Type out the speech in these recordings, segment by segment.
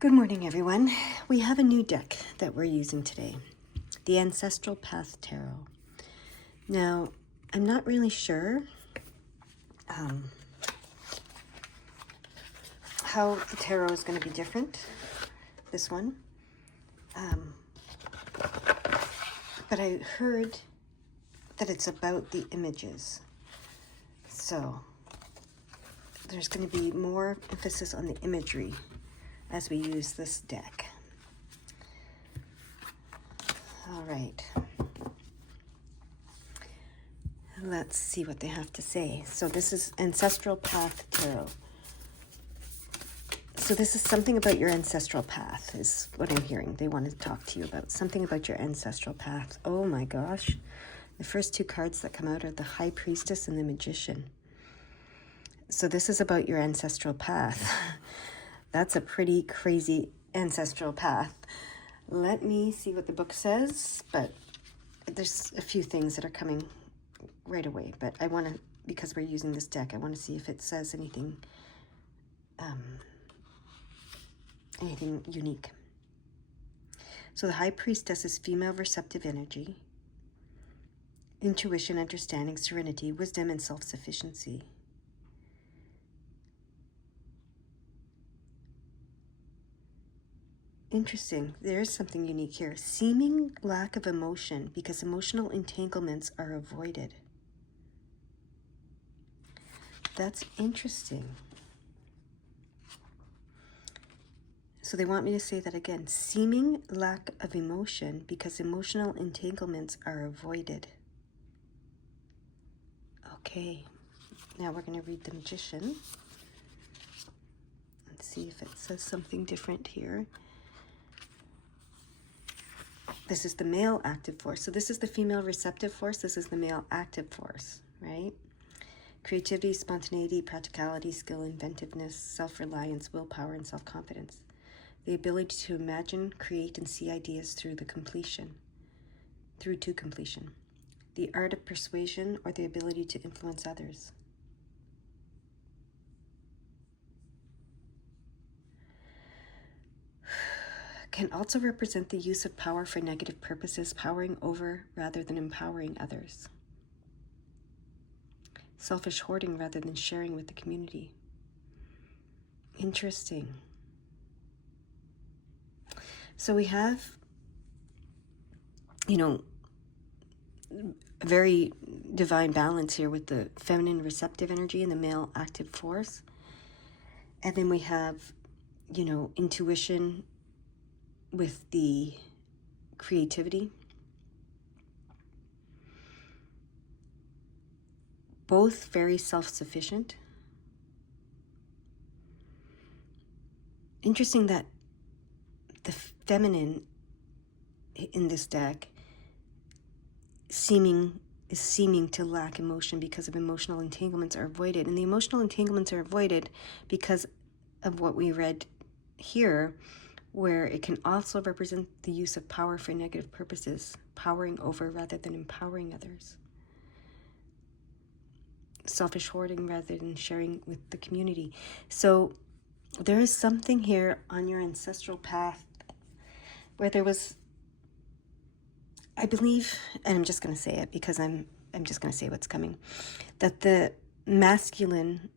Good morning, everyone. We have a new deck that we're using today, the Ancestral Path Tarot. Now, I'm not really sure how the tarot is going to be different, this one. But I heard that it's about the images. So, there's going to be more emphasis on the imagery as we use this deck. All right. Let's see what they have to say. So this is Ancestral Path Tarot. So this is something about your ancestral path is what I'm hearing. They want to talk to you about something about your ancestral path. Oh my gosh. The first two cards that come out are the High Priestess and the Magician. So this is about your ancestral path. That's a pretty crazy ancestral path. Let me see what the book says, but there's a few things that are coming right away. But I want to, because we're using this deck, I want to see if it says anything, anything unique. So the High Priestess is female receptive energy, intuition, understanding, serenity, wisdom, and self-sufficiency. Interesting. There is something unique here. Seeming lack of emotion because emotional entanglements are avoided. That's interesting. So they want me to say that again. Seeming lack of emotion because emotional entanglements are avoided. Okay. Now we're going to read the Magician. Let's see if it says something different here. This is the male active force. So this is the female receptive force. This is the male active force, right? Creativity, spontaneity, practicality, skill, inventiveness, self-reliance, willpower, and self-confidence. The ability to imagine, create, and see ideas through to completion. The art of persuasion or the ability to influence others. Can also represent the use of power for negative purposes, powering over rather than empowering others. Selfish hoarding rather than sharing with the community. Interesting. So we have, a very divine balance here with the feminine receptive energy and the male active force. And then we have, intuition with the creativity. Both very self-sufficient. Interesting that the feminine in this deck is seeming to lack emotion because of emotional entanglements are avoided. And the emotional entanglements are avoided because of what we read here, where it can also represent the use of power for negative purposes, powering over rather than empowering others. Selfish hoarding rather than sharing with the community. So there is something here on your ancestral path where there was, I believe, and I'm just going to say it because I'm just going to say what's coming, that the masculine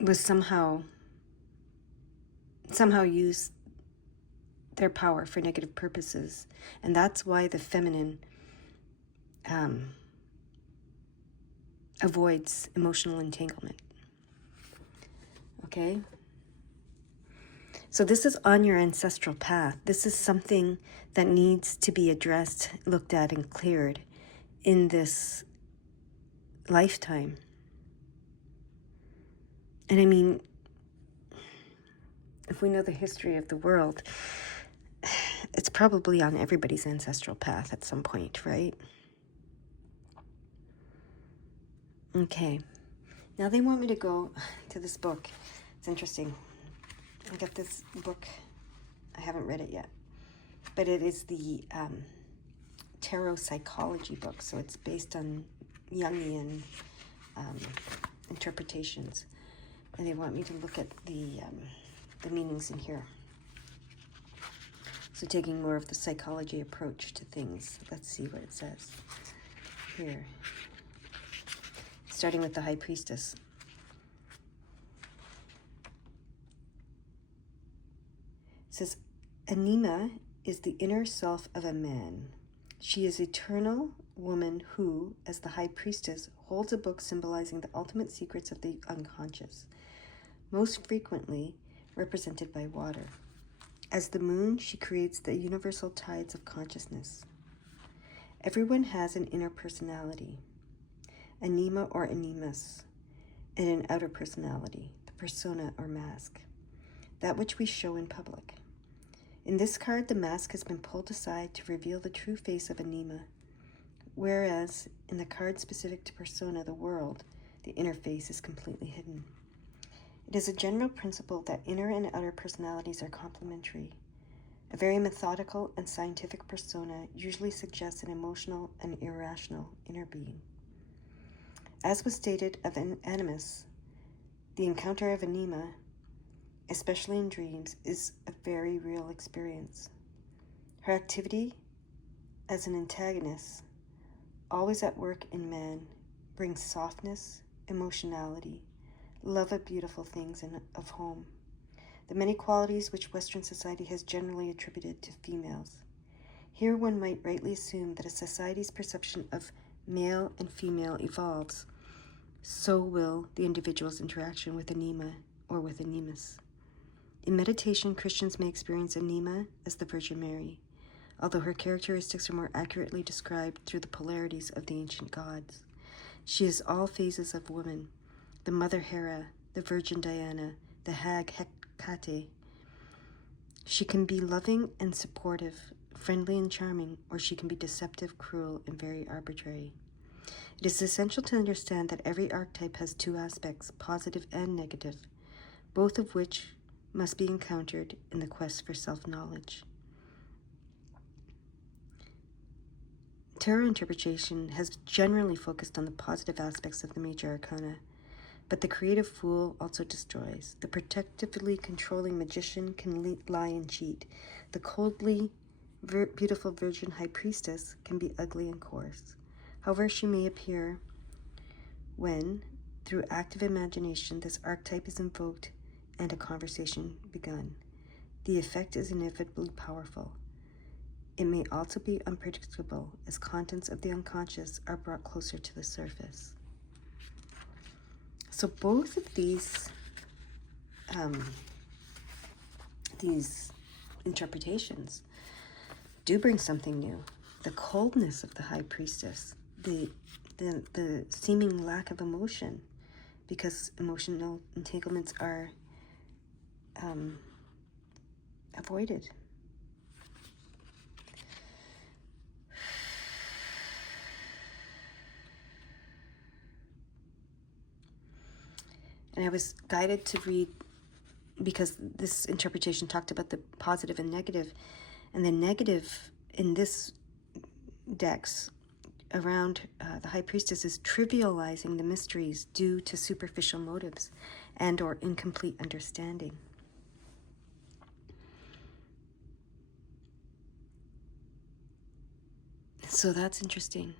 was somehow use their power for negative purposes. And that's why the feminine avoids emotional entanglement. Okay? So this is on your ancestral path. This is something that needs to be addressed, looked at, and cleared in this lifetime. And I mean, if we know the history of the world, it's probably on everybody's ancestral path at some point, right? Okay. Now they want me to go to this book. It's interesting. I got this book. I haven't read it yet. But it is the tarot psychology book. So it's based on Jungian interpretations. And they want me to look at the meanings in here. So taking more of the psychology approach to things. Let's see what it says here. Starting with the High Priestess. It says, Anima is the inner self of a man. She is eternal woman who, as the High Priestess, holds a book symbolizing the ultimate secrets of the unconscious, most frequently represented by water. As the moon, she creates the universal tides of consciousness. Everyone has an inner personality, anima or animus, and an outer personality, the persona or mask, that which we show in public. In this card, the mask has been pulled aside to reveal the true face of anima, whereas in the card specific to persona, the world, the inner face is completely hidden. It is a general principle that inner and outer personalities are complementary. A very methodical and scientific persona usually suggests an emotional and irrational inner being. As was stated of an animus, the encounter of anima, especially in dreams, is a very real experience. Her activity as an antagonist, always at work in man, brings softness, emotionality, love of beautiful things and of home, the many qualities which Western society has generally attributed to females. Here one might rightly assume that as society's perception of male and female evolves, so will the individual's interaction with anima or with animus. In meditation, Christians may experience anima as the Virgin Mary, although her characteristics are more accurately described through the polarities of the ancient gods. She is all phases of woman, the Mother Hera, the Virgin Diana, the Hag Hecate. She can be loving and supportive, friendly and charming, or she can be deceptive, cruel, and very arbitrary. It is essential to understand that every archetype has two aspects, positive and negative, both of which must be encountered in the quest for self-knowledge. Tarot interpretation has generally focused on the positive aspects of the major arcana, but the creative fool also destroys. The protectively controlling magician can lie and cheat. The coldly beautiful virgin high priestess can be ugly and coarse. However she may appear when, through active imagination, this archetype is invoked and a conversation begun. The effect is inevitably powerful. It may also be unpredictable as contents of the unconscious are brought closer to the surface. So both of these interpretations do bring something new. The coldness of the High Priestess, the seeming lack of emotion, because emotional entanglements are avoided. And I was guided to read, because this interpretation talked about the positive and negative, and the negative in this dex around the High Priestess is trivializing the mysteries due to superficial motives and or incomplete understanding. So that's interesting.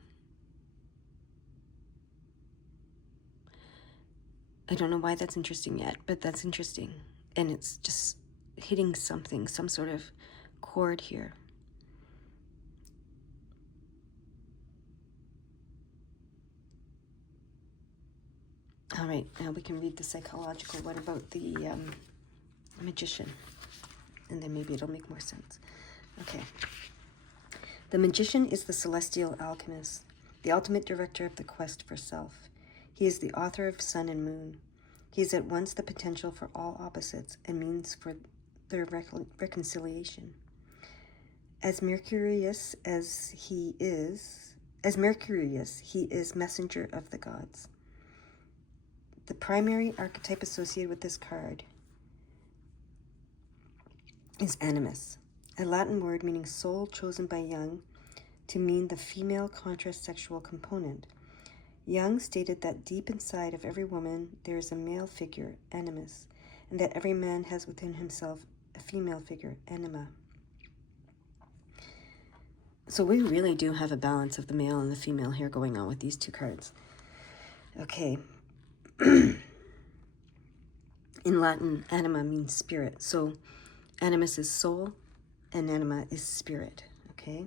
I don't know why that's interesting yet, but that's interesting. And it's just hitting something, some sort of chord here. All right, now we can read the psychological. What about the magician? And then maybe it'll make more sense. Okay. The magician is the celestial alchemist, the ultimate director of the quest for self. He is the author of sun and moon. He is at once the potential for all opposites and means for their reconciliation. As Mercurius he is messenger of the gods. The primary archetype associated with this card is animus, a Latin word meaning soul chosen by Jung to mean the female contrasexual component. Jung stated that deep inside of every woman there is a male figure, animus, and that every man has within himself a female figure, anima. So we really do have a balance of the male and the female here going on with these two cards. Okay. In Latin, anima means spirit. So animus is soul and anima is spirit. Okay.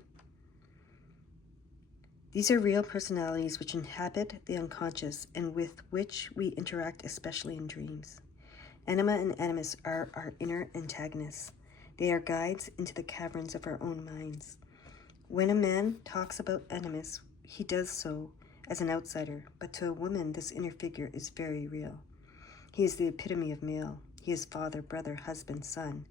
These are real personalities which inhabit the unconscious and with which we interact, especially in dreams. Anima and animus are our inner antagonists. They are guides into the caverns of our own minds. When a man talks about animus, he does so as an outsider, but to a woman this inner figure is very real. He is the epitome of male. He is father, brother, husband, son.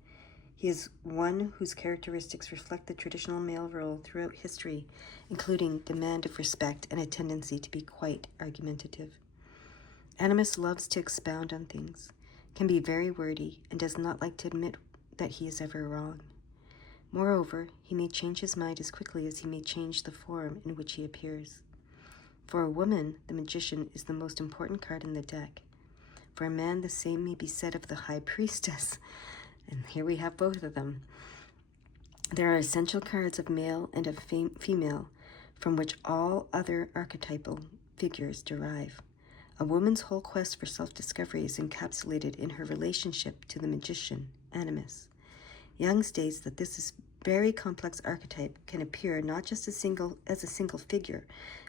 He is one whose characteristics reflect the traditional male role throughout history, including demand of respect and a tendency to be quite argumentative. Animus loves to expound on things, can be very wordy, and does not like to admit that he is ever wrong. Moreover, he may change his mind as quickly as he may change the form in which he appears. For a woman, the magician is the most important card in the deck. For a man, the same may be said of the high priestess. And here we have both of them. There are essential cards of male and of female, from which all other archetypal figures derive. A woman's whole quest for self-discovery is encapsulated in her relationship to the magician, animus. Jung states that this very complex archetype can appear not just as a single figure,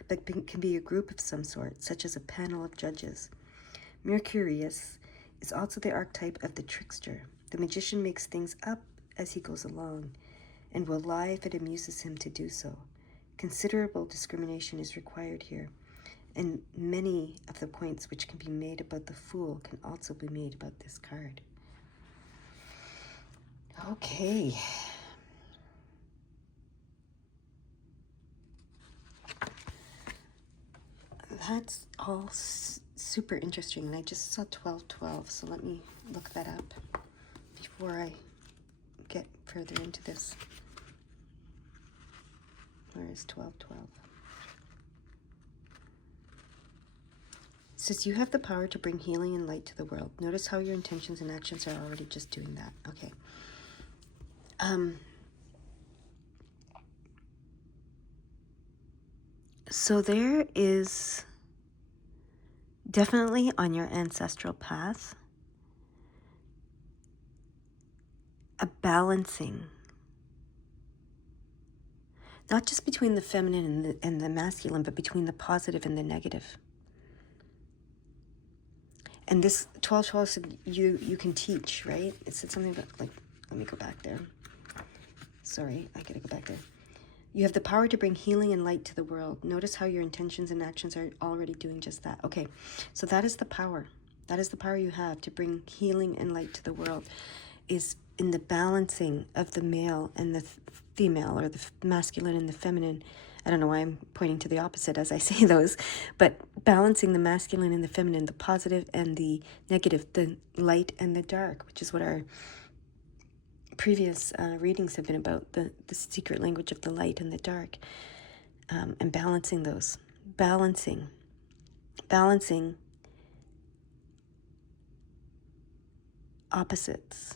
but can be a group of some sort, such as a panel of judges. Mercurius is also the archetype of the trickster. The magician makes things up as he goes along, and will lie if it amuses him to do so. Considerable discrimination is required here, and many of the points which can be made about the fool can also be made about this card. Okay. That's all super interesting, and I just saw 1212, so let me look that up before I get further into this. Where is 1212? It says, you have the power to bring healing and light to the world. Notice how your intentions and actions are already just doing that. Okay. So there is definitely on your ancestral path a balancing, not just between the feminine and the masculine, but between the positive and the negative. And this 1212 said you can teach, right? It said something about, like, let me go back there. Sorry, I gotta go back there. You have the power to bring healing and light to the world. Notice how your intentions and actions are already doing just that. Okay, so that is the power. That is the power you have to bring healing and light to the world, is in the balancing of the male and the female, or the masculine and the feminine. I don't know why I'm pointing to the opposite as I say those, but balancing the masculine and the feminine, the positive and the negative, the light and the dark, which is what our previous readings have been about, the secret language of the light and the dark, and balancing those. Balancing opposites,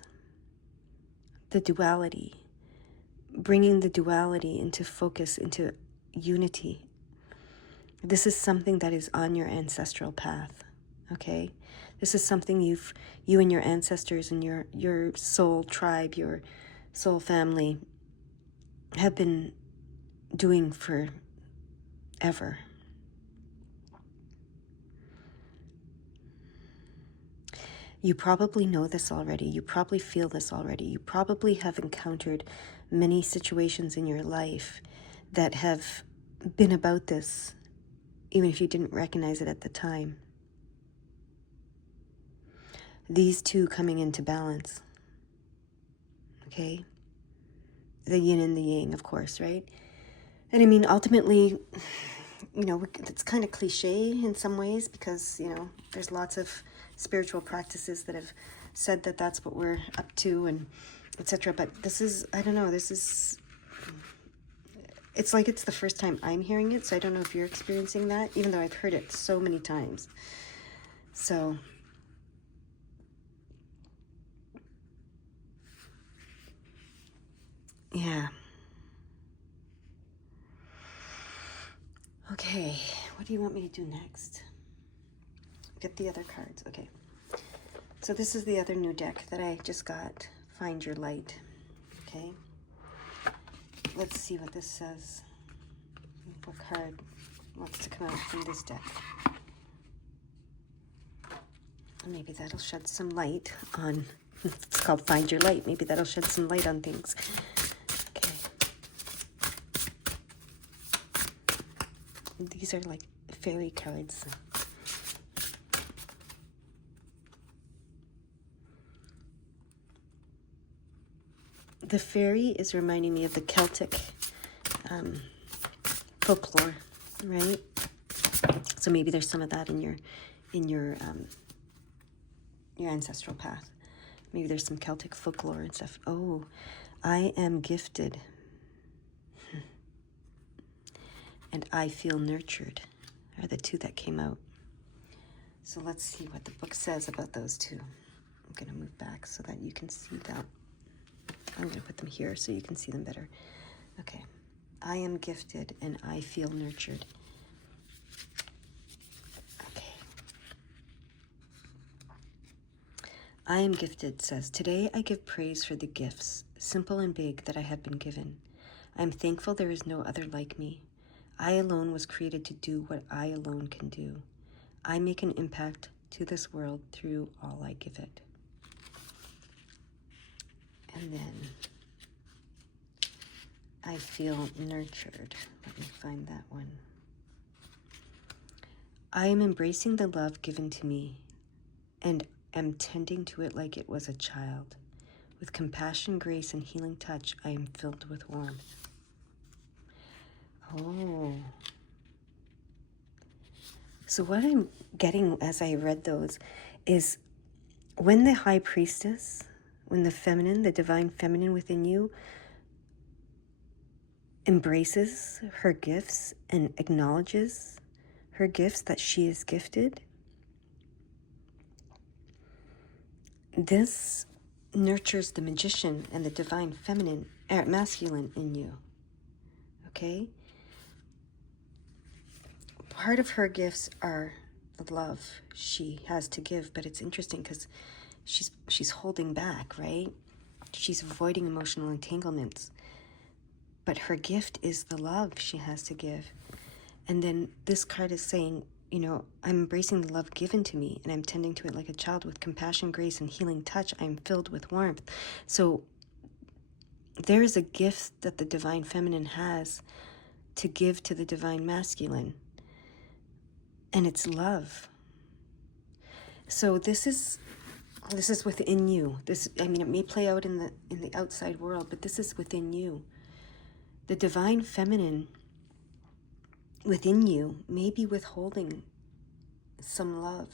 the duality, bringing the duality into focus, into unity. This is something that is on your ancestral path, okay? This is something you and your ancestors and your soul tribe, your soul family have been doing forever. You probably know this already. You probably feel this already. You probably have encountered many situations in your life that have been about this, even if you didn't recognize it at the time. These two coming into balance, okay? The yin and the yang, of course, right? And I mean, ultimately, you know, it's kind of cliche in some ways, because, you know, there's lots of spiritual practices that have said that that's what we're up to, and etc. But this is, I don't know, this is It's like it's the first time I'm hearing it, so I don't know if you're experiencing that, even though I've heard it so many times. So, yeah. Okay, what do you want me to do next? Get the other cards. Okay. So this is the other new deck that I just got. Find Your Light. Okay. Let's see what this says. What card wants to come out from this deck? Maybe that'll shed some light on, it's called Find Your Light. Maybe that'll shed some light on things. Okay. These are like fairy cards. The fairy is reminding me of the Celtic folklore, right? So maybe there's some of that in your ancestral path. Maybe there's some Celtic folklore and stuff. Oh, I am gifted. And I feel nurtured are the two that came out. So let's see what the book says about those two. I'm going to move back so that you can see that. I'm going to put them here so you can see them better. Okay. I am gifted and I feel nurtured. Okay. I am gifted says, today I give praise for the gifts, simple and big, that I have been given. I am thankful there is no other like me. I alone was created to do what I alone can do. I make an impact to this world through all I give it. And then I feel nurtured. Let me find that one. I am embracing the love given to me and am tending to it like it was a child. With compassion, grace, and healing touch, I am filled with warmth. Oh. So what I'm getting as I read those is when the high priestess, when the feminine, the divine feminine within you embraces her gifts and acknowledges her gifts, that she is gifted, this nurtures the magician and the divine feminine, masculine in you. Okay? Part of her gifts are the love she has to give, but it's interesting because she's holding back, right? She's avoiding emotional entanglements. But her gift is the love she has to give. And then this card is saying, you know, I'm embracing the love given to me and I'm tending to it like a child. With compassion, grace, and healing touch, I'm filled with warmth. So there is a gift that the divine feminine has to give to the divine masculine. And it's love. So this is within you. I mean, it may play out in the outside world, but this is within you. The divine feminine within you may be withholding some love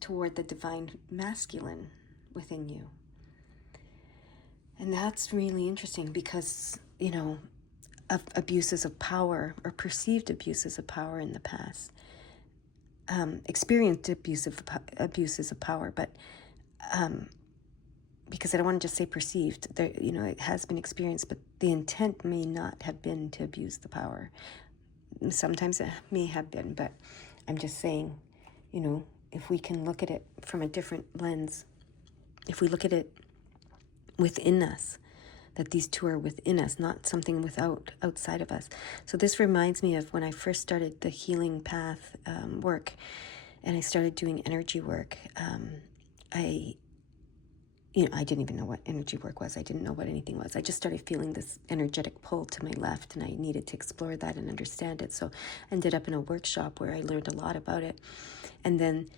toward the divine masculine within you. And that's really interesting because, you know, of abuses of power or perceived abuses of power in the past, experienced abuses of power, but because I don't want to just say perceived, there, you know, it has been experienced, but the intent may not have been to abuse the power. Sometimes it may have been, but I'm just saying, you know, if we can look at it from a different lens, if we look at it within us, that these two are within us, not something outside of us. So this reminds me of when I first started the healing path work, and I started doing energy work. I didn't even know what energy work was. I didn't know what anything was. I just started feeling this energetic pull to my left, and I needed to explore that and understand it. So I ended up in a workshop where I learned a lot about it. And then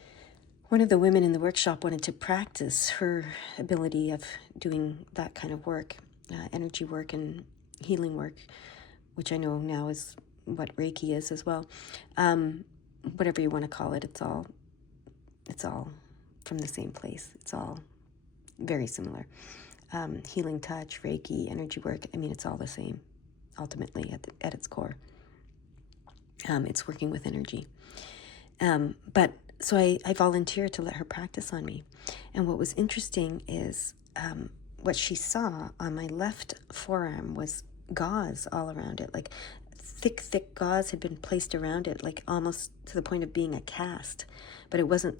one of the women in the workshop wanted to practice her ability of doing that kind of work, energy work and healing work, which I know now is what Reiki is as well. Whatever you want to call it, it's all from the same place. It's all very similar. Healing touch, Reiki, energy work, I mean, it's all the same. ultimately at its core. It's working with energy. But so I volunteered to let her practice on me. And what was interesting is what she saw on my left forearm was gauze all around it, like thick gauze had been placed around it, like almost to the point of being a cast. But it wasn't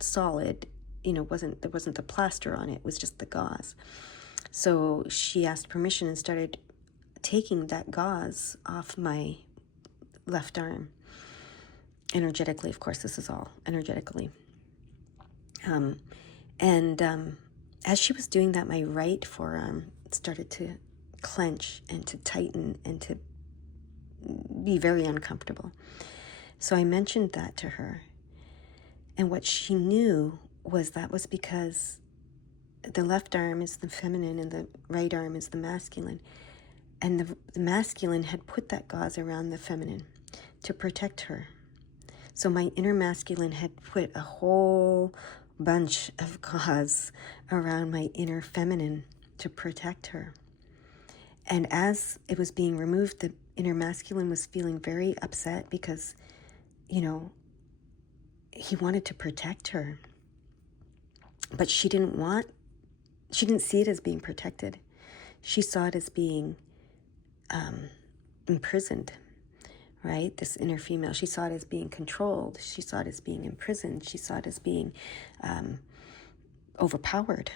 solid, there wasn't the plaster on it. It was just the gauze. So she asked permission and started taking that gauze off my left arm. Energetically, of course, this is all energetically. As she was doing that, my right forearm started to clench and to tighten and to be very uncomfortable. So I mentioned that to her. And what she knew was that was because the left arm is the feminine and the right arm is the masculine. And the masculine had put that gauze around the feminine to protect her. So my inner masculine had put a whole bunch of gauze around my inner feminine to protect her. And as it was being removed, the inner masculine was feeling very upset because, he wanted to protect her. But she didn't see it as being protected. She saw it as being imprisoned, right? This inner female, she saw it as being controlled. She saw it as being imprisoned. She saw it as being overpowered.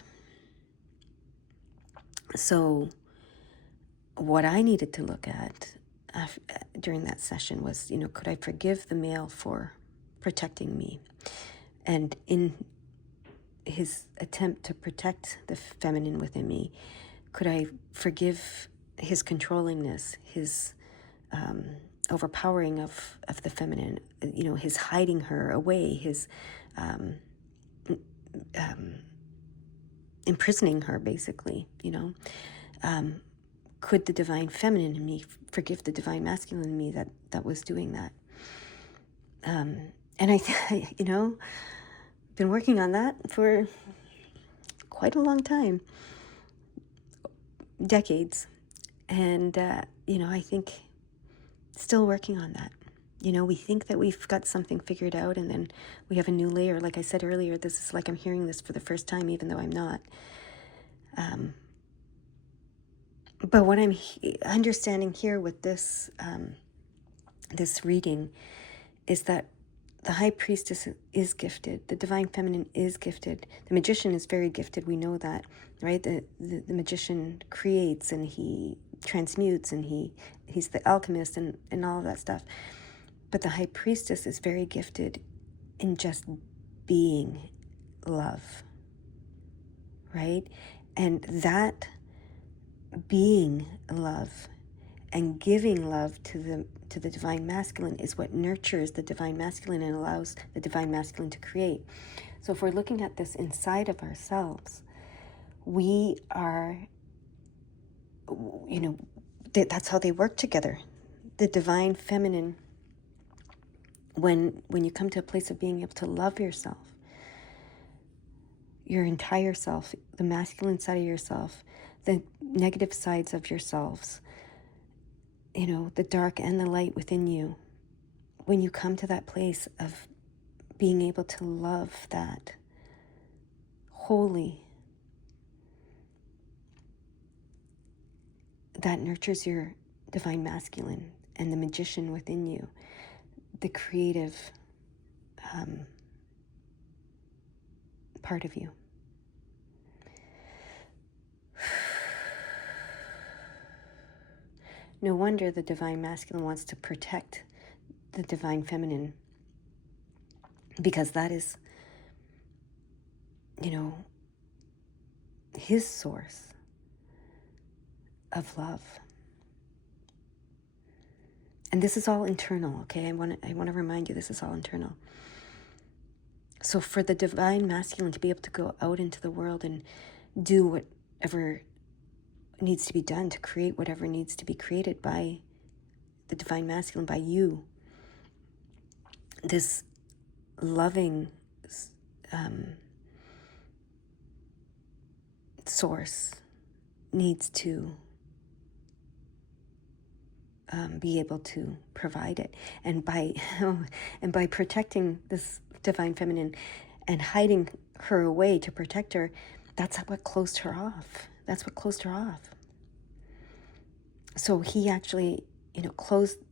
So what I needed to look at during that session was, could I forgive the male for protecting me? And in his attempt to protect the feminine within me, could I forgive his controllingness, his overpowering of the feminine, his hiding her away, his imprisoning her, basically, could the divine feminine in me forgive the divine masculine in me that was doing that? And I, been working on that for quite a long time, decades. And, I think still working on that. We think that we've got something figured out, and then we have a new layer. Like I said earlier, this is like I'm hearing this for the first time, even though I'm not. But what I'm understanding here with this this reading is that the high priestess is gifted. The divine feminine is gifted. The magician is very gifted. We know that, right? The magician creates and he transmutes and he's the alchemist and all of that stuff. But the high priestess is very gifted in just being love, right? And that being love and giving love to the divine masculine is what nurtures the divine masculine and allows the divine masculine to create. So if we're looking at this inside of ourselves, we are, that's how they work together. The divine feminine, when you come to a place of being able to love yourself, your entire self, the masculine side of yourself, the negative sides of yourselves, the dark and the light within you, when you come to that place of being able to love that wholly, that nurtures your divine masculine and the magician within you, the creative part of you. No wonder the divine masculine wants to protect the divine feminine, because that is, his source of love. And this is all internal, okay? I want to remind you, this is all internal. So for the divine masculine to be able to go out into the world and do whatever needs to be done, to create whatever needs to be created by the divine masculine, by you, this loving source needs to be able to provide it. And by and by protecting this divine feminine and hiding her away to protect her, that's what closed her off. That's what closed her off. So he actually,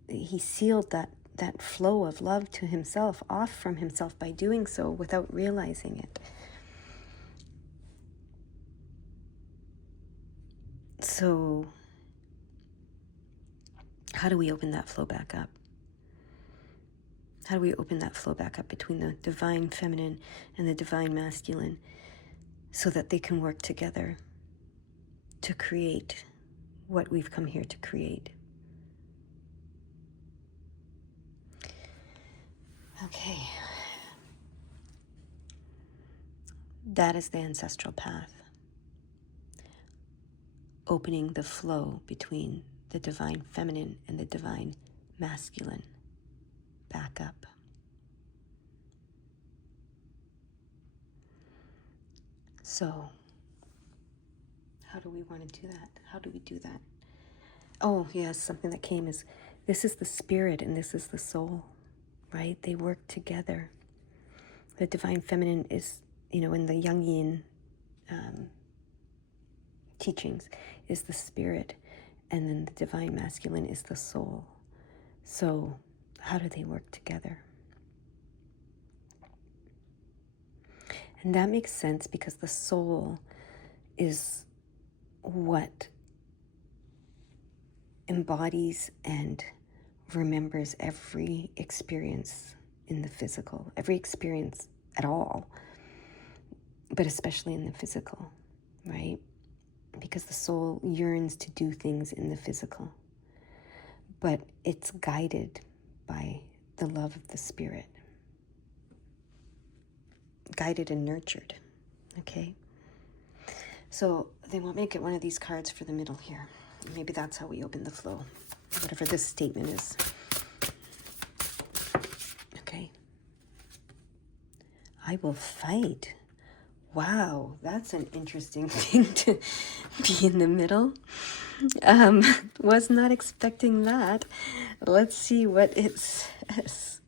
he sealed that flow of love to himself, off from himself, by doing so without realizing it. So how do we open that flow back up? How do we open that flow back up between the divine feminine and the divine masculine so that they can work together to create what we've come here to create? Okay. That is the ancestral path. Opening the flow between the divine feminine and the divine masculine back up. So, how do we want to do that? How do we do that? Oh, yes, something that came is, this is the spirit and this is the soul, right? They work together. The divine feminine is, in the Jungian teachings, is the spirit, and then the divine masculine is the soul. So how do they work together? And that makes sense because the soul is what embodies and remembers every experience in the physical, every experience at all, but especially in the physical, right? Because the soul yearns to do things in the physical, but it's guided by the love of the spirit, guided and nurtured, okay? So they want me to get one of these cards for the middle here. Maybe that's how we open the flow, whatever this statement is. Okay. I will fight. Wow, that's an interesting thing to be in the middle. Was not expecting that. Let's see what it says.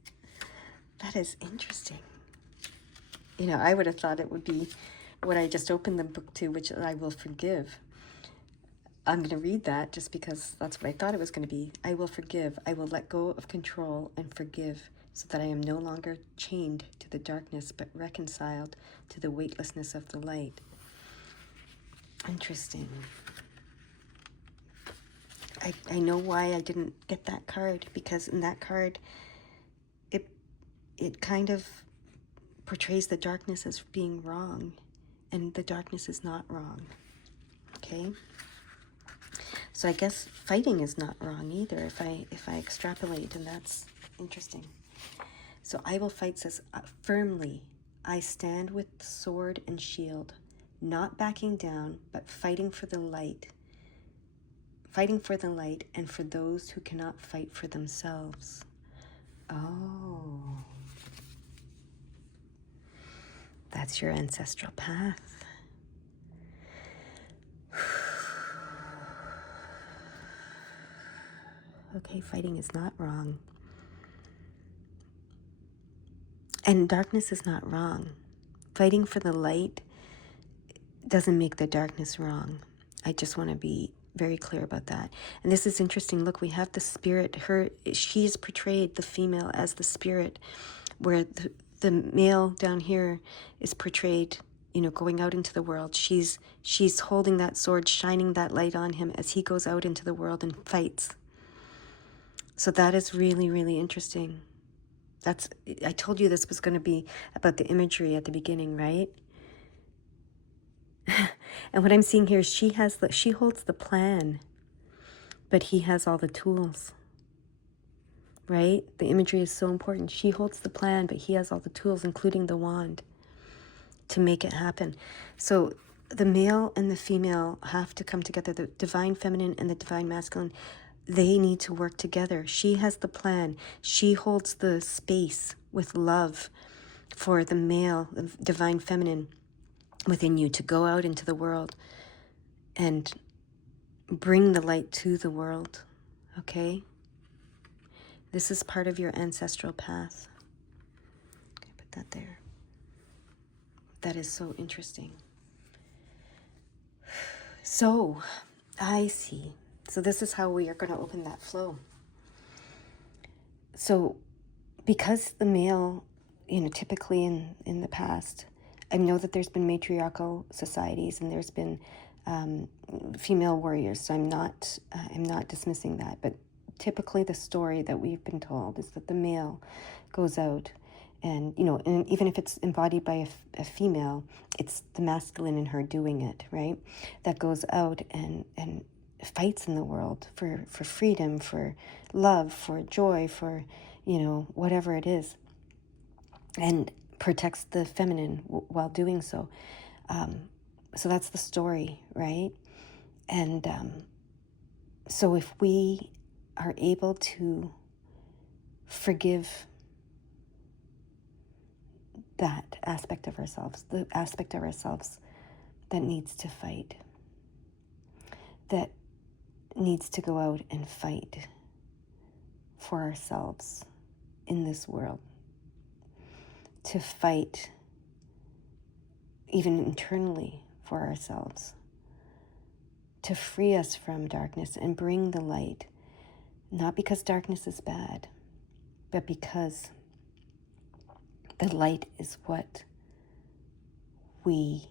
That is interesting. I would have thought it would be what I just opened the book to, which I will forgive. I'm going to read that just because that's what I thought it was going to be. I will forgive. I will let go of control and forgive, so that I am no longer chained to the darkness, but reconciled to the weightlessness of the light. Interesting. I know why I didn't get that card, because in that card, it kind of portrays the darkness as being wrong, and the darkness is not wrong, okay? So I guess fighting is not wrong either if I extrapolate, and that's interesting. So I will fight says, firmly, I stand with sword and shield, not backing down, but fighting for the light and for those who cannot fight for themselves. Oh, that's your ancestral path. Okay, fighting is not wrong. And darkness is not wrong. Fighting for the light doesn't make the darkness wrong. I just want to be very clear about that. And this is interesting. Look, we have the spirit. She is portrayed, the female, as the spirit, where the male down here is portrayed, going out into the world. She's holding that sword, shining that light on him as he goes out into the world and fights. So that is really, really interesting. I told you this was going to be about the imagery at the beginning, right? And what I'm seeing here is she holds the plan, but he has all the tools, right? The imagery is so important. She holds the plan, but he has all the tools, including the wand, to make it happen. So the male and the female have to come together. The divine feminine and the divine masculine, they need to work together. She has the plan. She holds the space with love for the male, the divine feminine within you, to go out into the world and bring the light to the world, okay? This is part of your ancestral path. Okay, put that there. That is so interesting. So, I see. So this is how we are going to open that flow. So, because the male, typically in the past, I know that there's been matriarchal societies and there's been female warriors. So I'm not dismissing that. But typically, the story that we've been told is that the male goes out, and and even if it's embodied by a female, it's the masculine in her doing it, right? That goes out and fights in the world for freedom, for love, for joy, for whatever it is, and protects the feminine while doing so. So that's the story, right? And so if we are able to forgive that aspect of ourselves, the aspect of ourselves that needs to fight, that needs to go out and fight for ourselves in this world, to fight even internally for ourselves, to free us from darkness and bring the light, not because darkness is bad, but because the light is what we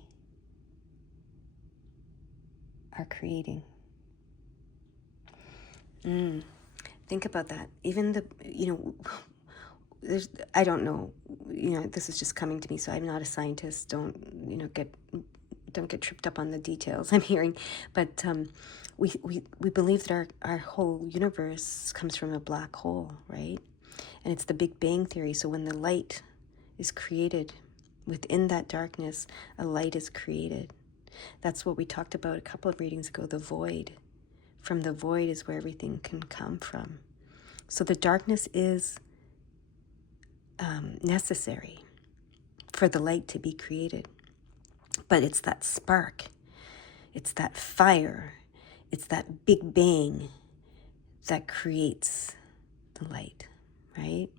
are creating. Think about that. Even I don't know, this is just coming to me, so I'm not a scientist. Don't get tripped up on the details I'm hearing. But we believe that our whole universe comes from a black hole, right? And it's the Big Bang Theory. So when the light is created, within that darkness, a light is created. That's what we talked about a couple of readings ago, the void. From the void is where everything can come from. So the darkness is necessary for the light to be created. But it's that spark, it's that fire, it's that big bang that creates the light, right?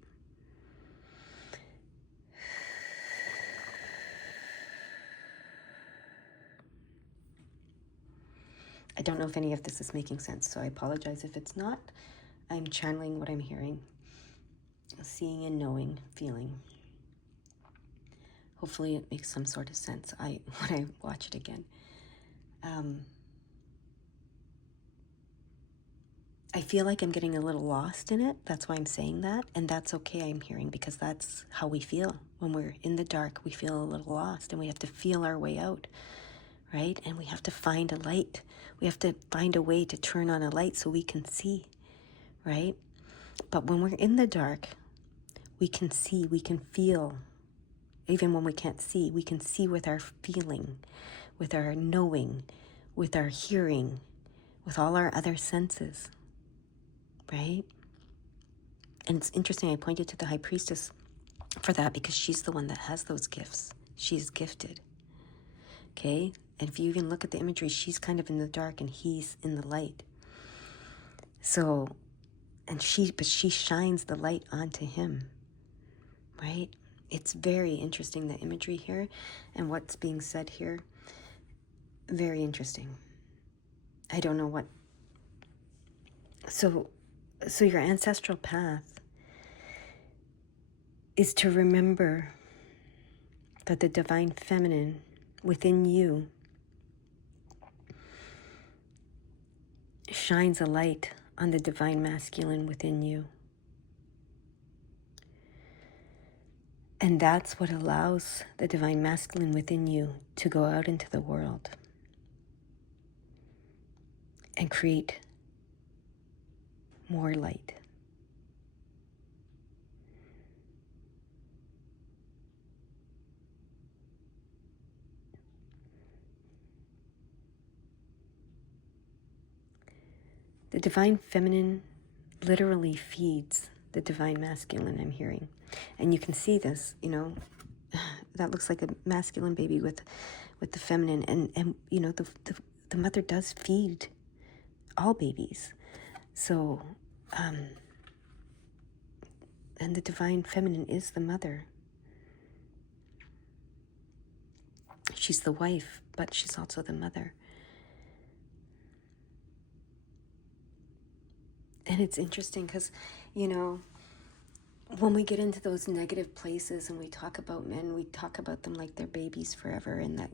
I don't know if any of this is making sense, so I apologize if it's not. I'm channeling what I'm hearing, seeing and knowing, feeling. Hopefully it makes some sort of sense when I watch it again. I feel like I'm getting a little lost in it. That's why I'm saying that. And that's okay, I'm hearing, because that's how we feel. When we're in the dark, we feel a little lost and we have to feel our way out, right? And we have to find a light. We have to find a way to turn on a light so we can see, right? But when we're in the dark, we can see, we can feel. Even when we can't see, we can see with our feeling, with our knowing, with our hearing, with all our other senses, right? And it's interesting, I pointed to the high priestess for that because she's the one that has those gifts. She's gifted, okay? And if you even look at the imagery, she's kind of in the dark and he's in the light. So, but she shines the light onto him, right? It's very interesting, the imagery here and what's being said here. Very interesting. I don't know what. So your ancestral path is to remember that the divine feminine within you shines a light on the divine masculine within you. And that's what allows the divine masculine within you to go out into the world and create more light. The divine feminine literally feeds the divine masculine, I'm hearing. And you can see this, that looks like a masculine baby with the feminine. And the mother does feed all babies. So And the divine feminine is the mother. She's the wife, but she's also the mother. And it's interesting because, when we get into those negative places and we talk about men, we talk about them like they're babies forever, and that,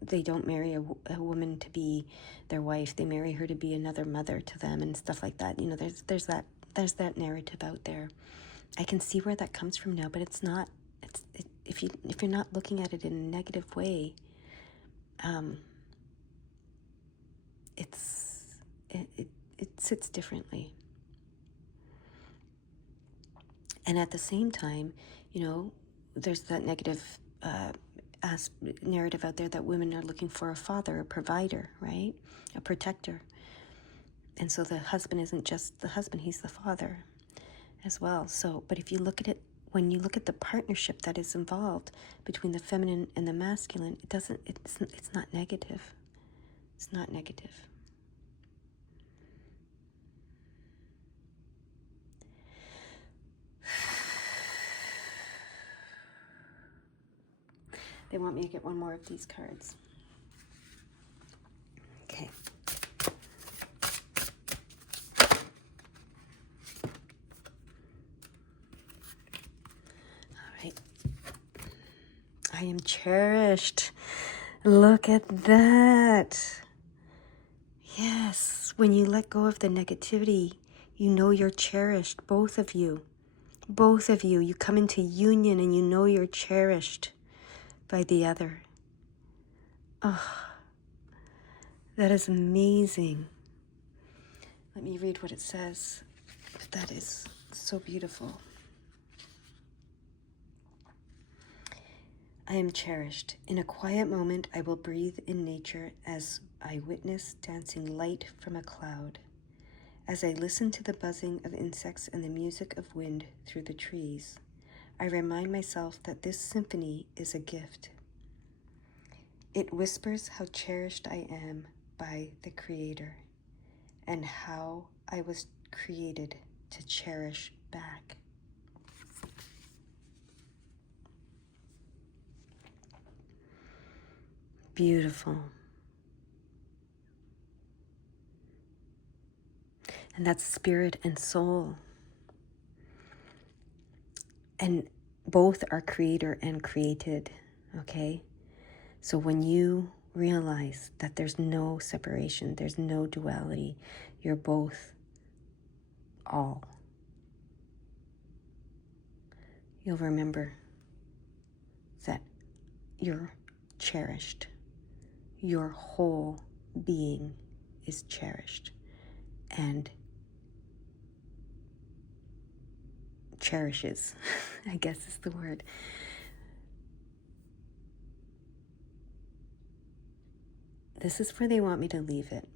they don't marry a woman to be their wife. They marry her to be another mother to them and stuff like that. There's that narrative out there. I can see where that comes from now, but it's not. If you're not looking at it in a negative way, it sits differently. And at the same time, there's that negative narrative out there that women are looking for a father, a provider, right? A protector. And so the husband isn't just the husband, he's the father as well. So, but if you look at it, when you look at the partnership that is involved between the feminine and the masculine, it's not negative. It's not negative. They want me to get one more of these cards. Okay. All right. I am cherished. Look at that. Yes. When you let go of the negativity, you know you're cherished. Both of you. Both of you. You come into union and you know you're cherished by the other. Oh, that is amazing. Let me read what it says. That is so beautiful. I am cherished. In a quiet moment, I will breathe in nature as I witness dancing light from a cloud. As I listen to the buzzing of insects and the music of wind through the trees, I remind myself that this symphony is a gift. It whispers how cherished I am by the Creator and how I was created to cherish back. Beautiful. And that's spirit and soul. And both are creator and created, okay? So when you realize that there's no separation, there's no duality, you're both all, you'll remember that you're cherished. Your whole being is cherished. And cherishes, I guess is the word. This is where they want me to leave it.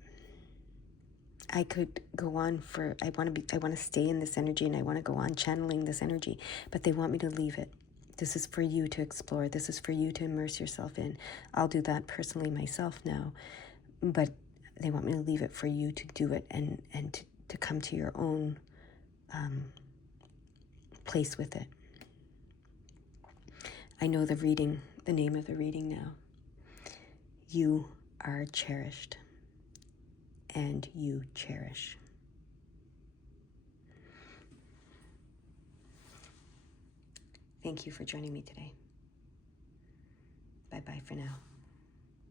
I could go on I want to stay in this energy, and I want to go on channeling this energy, but they want me to leave it. This is for you to explore. This is for you to immerse yourself in. I'll do that personally myself now, but they want me to leave it for you to do it and to come to your own place with it. I know the name of the reading now. You are cherished, and you cherish. Thank you for joining me today. Bye-bye for now.